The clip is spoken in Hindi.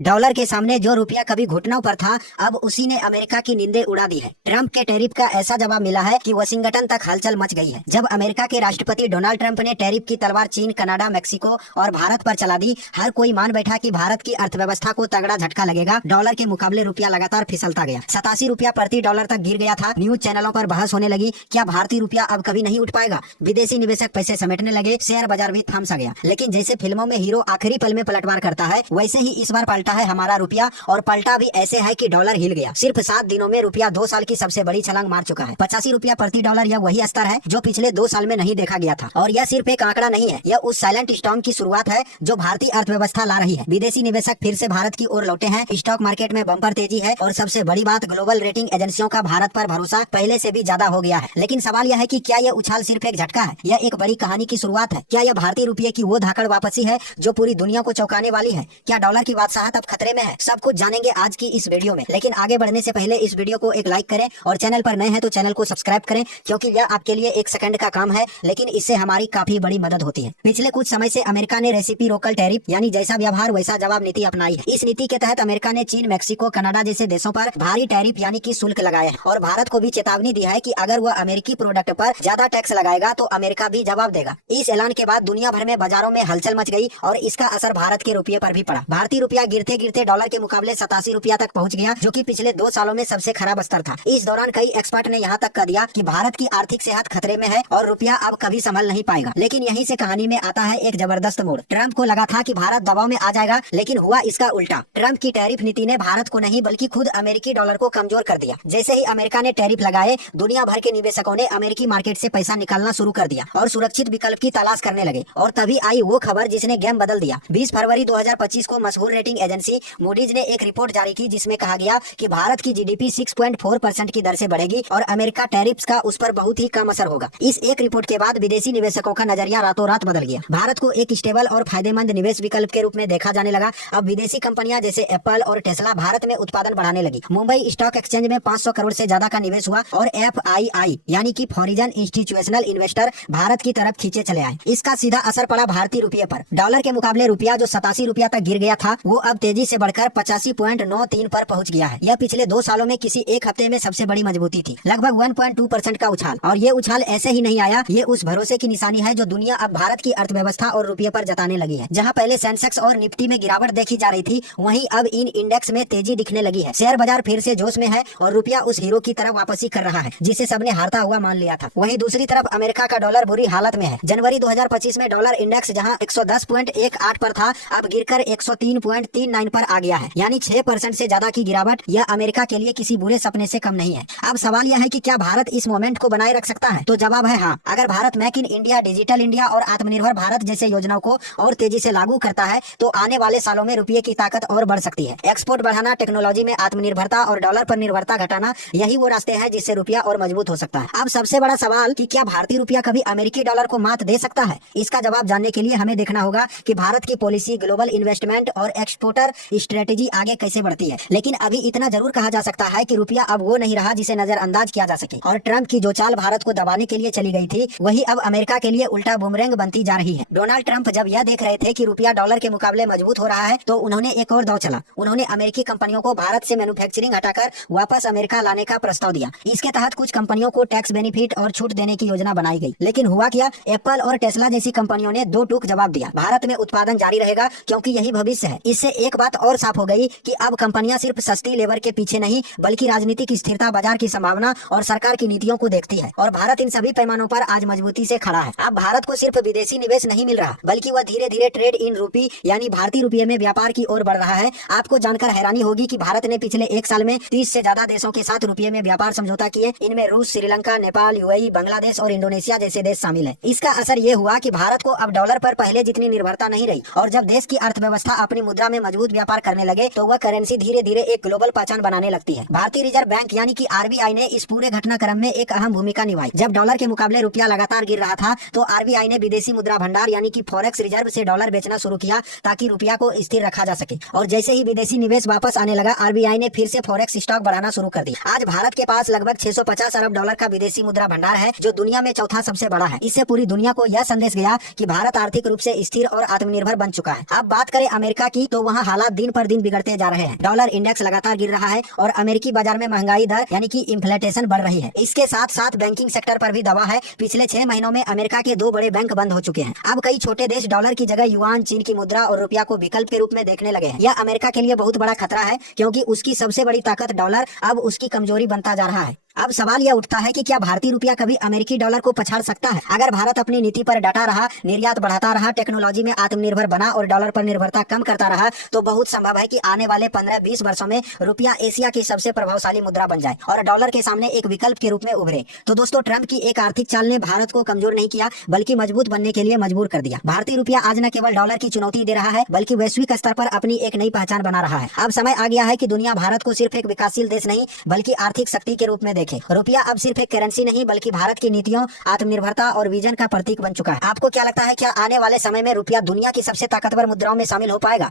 डॉलर के सामने जो रुपया कभी घुटनों पर था, अब उसी ने अमेरिका की नींदें उड़ा दी है। ट्रंप के टैरिफ का ऐसा जवाब मिला है कि वाशिंगटन तक हलचल मच गई है। जब अमेरिका के राष्ट्रपति डोनाल्ड ट्रंप ने टैरिफ की तलवार चीन, कनाडा, मेक्सिको और भारत पर चला दी, हर कोई मान बैठा कि भारत की अर्थव्यवस्था को तगड़ा झटका लगेगा। डॉलर के मुकाबले रुपया लगातार फिसलता गया। 87 रुपया प्रति डॉलर तक गिर गया था। न्यूज चैनलों पर बहस होने लगी, क्या भारतीय रुपया अब कभी नहीं उठ पाएगा। विदेशी निवेशक पैसे समेटने लगे, शेयर बाजार भी थम सा गया। लेकिन जैसे फिल्मों में हीरो आखिरी पल में पलटवार करता है, वैसे ही इस बार पलटा है हमारा रुपया, और पलटा भी ऐसे है कि डॉलर हिल गया। सिर्फ 7 दिनों में रुपया 2 साल की सबसे बड़ी छलांग मार चुका है। 85 रुपया प्रति डॉलर यह वही स्तर है जो पिछले 2 साल में नहीं देखा गया था। और यह सिर्फ एक आंकड़ा नहीं है, यह उस साइलेंट स्टॉर्म की शुरुआत है जो भारतीय अर्थव्यवस्था ला रही है। विदेशी निवेशक फिर से भारत की ओर लौटे हैं, स्टॉक मार्केट में बम्पर तेजी है, और सबसे बड़ी बात, ग्लोबल रेटिंग एजेंसियों का भारत पर भरोसा पहले से भी ज्यादा हो गया है। लेकिन सवाल यह है कि क्या यह उछाल सिर्फ एक झटका है, यह एक बड़ी कहानी की शुरुआत है? क्या यह भारतीय रुपये की वो धाकड़ वापसी है जो पूरी दुनिया को चौंकाने वाली है? क्या डॉलर की बादशाहत अब खतरे में है? सब कुछ जानेंगे आज की इस वीडियो में। लेकिन आगे बढ़ने से पहले इस वीडियो को एक लाइक करें, और चैनल पर नए हैं तो चैनल को सब्सक्राइब करें, क्योंकि यह आपके लिए 1 सेकंड का काम है, लेकिन इससे हमारी काफी बड़ी मदद होती है। पिछले कुछ समय से अमेरिका ने रेसिप्रोकल टैरिफ यानी जैसा व्यवहार वैसा जवाब नीति अपनाई है। इस नीति के तहत अमेरिका ने चीन, मेक्सिको, कनाडा जैसे देशों पर भारी टैरिफ यानी कि शुल्क लगाए हैं, और भारत को भी चेतावनी दी है कि अगर वह अमेरिकी प्रोडक्ट पर ज्यादा टैक्स लगाएगा तो अमेरिका भी जवाब देगा। इस ऐलान के बाद दुनिया भर में बाजारों में हलचल मच गई, और इसका असर भारत के रुपये पर भी पड़ा। भारतीय रुपया गिरते गिरते डॉलर के मुकाबले 87 रुपया तक पहुंच गया, जो कि पिछले 2 सालों में सबसे खराब स्तर था। इस दौरान कई एक्सपर्ट ने यहाँ तक कह दिया कि भारत की आर्थिक सेहत खतरे में है और रुपया अब कभी संभल नहीं पाएगा। लेकिन यहीं से कहानी में आता है एक जबरदस्त मोड़। ट्रंप को लगा था कि भारत दबाव में आ जाएगा, लेकिन हुआ इसका उल्टा। ट्रंप की टैरिफ नीति ने भारत को नहीं बल्कि खुद अमेरिकी डॉलर को कमजोर कर दिया। जैसे ही अमेरिका ने टैरिफ लगाए, दुनिया भर के निवेशकों ने अमेरिकी मार्केट से पैसा निकालना शुरू कर दिया और सुरक्षित विकल्प की तलाश करने लगे। और तभी आई वो खबर जिसने गेम बदल दिया। 20 फरवरी 2025 को मशहूर रेटिंग एजेंसी मूडीज ने एक रिपोर्ट जारी की, जिसमें कहा गया कि भारत की जीडीपी 6.4% की दर से बढ़ेगी और अमेरिका टैरिफ्स का उस पर बहुत ही कम असर होगा। इस एक रिपोर्ट के बाद विदेशी निवेशकों का नजरिया रातों रात बदल गया। भारत को एक स्टेबल और फायदेमंद निवेश विकल्प के रूप में देखा जाने लगा। अब विदेशी कंपनियां जैसे एप्पल और टेस्ला भारत में उत्पादन बढ़ाने लगी। मुंबई स्टॉक एक्सचेंज में 500 करोड़ से ज्यादा का निवेश हुआ, और FII यानी कि फॉरेन इंस्टीट्यूशनल इन्वेस्टर भारत की तरफ खींचे चले आए। इसका सीधा असर पड़ा भारतीय रुपये पर। डॉलर के मुकाबले रुपया जो 87 रुपया तक गिर गया था, वो अब तेजी से बढ़कर 85.93 पर पहुंच गया है। यह पिछले 2 सालों में किसी एक हफ्ते में सबसे बड़ी मजबूती थी, लगभग 1.2% का उछाल। और ये उछाल ऐसे ही नहीं आया, ये उस भरोसे की निशानी है जो दुनिया अब भारत की अर्थव्यवस्था और रुपये पर जताने लगी है। जहां पहले सेंसेक्स और निफ्टी में गिरावट देखी जा रही थी, वहीं अब इन इंडेक्स में तेजी दिखने लगी है। शेयर बाजार फिर से जोश में है, और रुपया उस हीरो की तरफ वापसी कर रहा है जिसे सबने हारता हुआ मान लिया था। वहीं दूसरी तरफ अमेरिका का डॉलर बुरी हालत में है। जनवरी 2025 में डॉलर इंडेक्स जहां 110.18 पर था, अब गिरकर 103.39 पर आ गया है, यानी 6% से ज्यादा की गिरावट। यह अमेरिका के लिए किसी बुरे सपने से कम नहीं है। अब सवाल यह है कि क्या भारत इस मोमेंट को बनाए रख सकता है? तो जवाब है हाँ। अगर Bharat make in India, digital India और आत्मनिर्भर भारत जैसे योजनाओं को और तेजी से लागू करता है, तो आने वाले सालों में रुपये की ताकत और बढ़ सकती है। एक्सपोर्ट बढ़ाना, टेक्नोलॉजी में आत्मनिर्भरता और डॉलर पर निर्भरता घटाना, यही वो रास्ते हैं जिससे रुपया और मजबूत हो सकता है। अब सबसे बड़ा सवाल कि क्या भारतीय रुपया कभी अमेरिकी डॉलर को मात दे सकता है? इसका जवाब जानने के लिए हमें देखना होगा कि भारत की पॉलिसी, ग्लोबल इन्वेस्टमेंट और एक्सपोर्टर स्ट्रेटेजी आगे कैसे बढ़ती है। लेकिन अभी इतना जरूर कहा जा सकता है कि रुपया अब वो नहीं रहा जिसे नजरअंदाज किया जा सके, और ट्रंप की जो चाल भारत को दबाने के लिए चली गई थी, वही अब अमेरिका के लिए उल्टा बूमरैंग बनती जा रही है। डोनाल्ड ट्रंप जब यह देख रहे थे कि रुपया डॉलर के मुकाबले मजबूत हो रहा है, तो उन्होंने एक और दांव चला। उन्होंने अमेरिकी कंपनियों को भारत से मैन्युफैक्चरिंग हटाकर वापस अमेरिका लाने का प्रस्ताव दिया। इसके तहत कुछ कंपनियों को टैक्स बेनिफिट और छूट देने की योजना बनाई गई। लेकिन हुआ क्या? एप्पल और टेस्ला जैसी कंपनियों ने दो टूक जवाब दिया। भारत में उत्पादन जारी रहेगा, क्योंकि यही भविष्य है। इससे एक बात और साफ हो गई कि अब कंपनियां सिर्फ सस्ती लेबर के पीछे नहीं, बल्कि राजनीतिक स्थिरता, बाजार की संभावना और सरकार की नीतियों को देखती है। और भारत इन सभी पैमानों पर आज मजबूती से खड़ा है। अब भारत को सिर्फ विदेशी निवेश नहीं मिल रहा, बल्कि वह धीरे धीरे ट्रेड इन रूपी यानी भारतीय रुपये में व्यापार की ओर बढ़ रहा है। आपको जानकर हैरानी होगी कि भारत ने पिछले 1 साल में 30 से ज्यादा देशों के साथ रुपये में व्यापार समझौता किए। इनमें रूस, श्रीलंका, नेपाल, यूएई, बांग्लादेश और इंडोनेशिया जैसे देश शामिल है। इसका असर ये हुआ कि भारत को अब डॉलर पर पहले जितनी निर्भरता नहीं रही, और जब देश की अर्थव्यवस्था अपनी मुद्रा में मजबूत व्यापार करने लगे, तो वह करेंसी धीरे धीरे एक ग्लोबल पहचान बनाने लगती है। भारतीय रिजर्व बैंक यानी कि RBI ने इस पूरे घटनाक्रम में एक अहम भूमिका निभाई। जब डॉलर के मुकाबले रुपया लगातार गिर रहा था, तो RBI ने विदेशी मुद्रा भंडार यानी कि फॉरेक्स रिजर्व से डॉलर बेचना शुरू किया, ताकि रुपया को स्थिर रखा जा सके। और जैसे ही विदेशी निवेश वापस आने लगा, RBI ने फिर से फॉरेक्स स्टॉक बढ़ाना शुरू कर दिया। आज भारत के पास लगभग 650 अरब डॉलर का विदेशी मुद्रा भंडार है, जो दुनिया में चौथा सबसे बड़ा है। इससे पूरी दुनिया को यह संदेश गया कि भारत आर्थिक रूप से स्थिर और आत्मनिर्भर बन चुका है। अब बात करें अमेरिका की, तो वहाँ हालात दिन पर दिन बिगड़ते जा रहे हैं। डॉलर इंडेक्स लगातार गिर रहा है और अमेरिकी बाजार में महंगाई दर यानी कि इन्फ्लेशन बढ़ रही है। इसके साथ साथ बैंकिंग सेक्टर पर भी दबाव है। पिछले 6 महीनों में अमेरिका के 2 बड़े बैंक बंद हो चुके हैं। अब कई छोटे देश डॉलर की जगह युआन, चीन की मुद्रा और रुपया को विकल्प के रूप में देखने लगे हैं। यह अमेरिका के लिए बहुत बड़ा खतरा है, क्योंकि उसकी सबसे बड़ी ताकत डॉलर अब उसकी कमजोरी बनता जा रहा है। अब सवाल यह उठता है कि क्या भारतीय रुपया कभी अमेरिकी डॉलर को पछाड़ सकता है? अगर भारत अपनी नीति पर डटा रहा, निर्यात बढ़ाता रहा, टेक्नोलॉजी में आत्मनिर्भर बना और डॉलर पर निर्भरता कम करता रहा, तो बहुत संभव है कि आने वाले 15-20 वर्षों में रुपया एशिया की सबसे प्रभावशाली मुद्रा बन जाए और डॉलर के सामने एक विकल्प के रूप में उभरे। तो दोस्तों, ट्रंप की एक आर्थिक चाल ने भारत को कमजोर नहीं किया, बल्कि मजबूत बनने के लिए मजबूर कर दिया। भारतीय रुपया आज न केवल डॉलर की चुनौती दे रहा है, बल्कि वैश्विक स्तर पर अपनी एक नई पहचान बना रहा है। अब समय आ गया है कि दुनिया भारत को सिर्फ एक विकासशील देश नहीं, बल्कि आर्थिक शक्ति के रूप में देखे। रुपया अब सिर्फ एक करेंसी नहीं, बल्कि भारत की नीतियों, आत्मनिर्भरता और विजन का प्रतीक बन चुका है। आपको क्या लगता है, क्या आने वाले समय में रुपया दुनिया की सबसे ताकतवर मुद्राओं में शामिल हो पाएगा?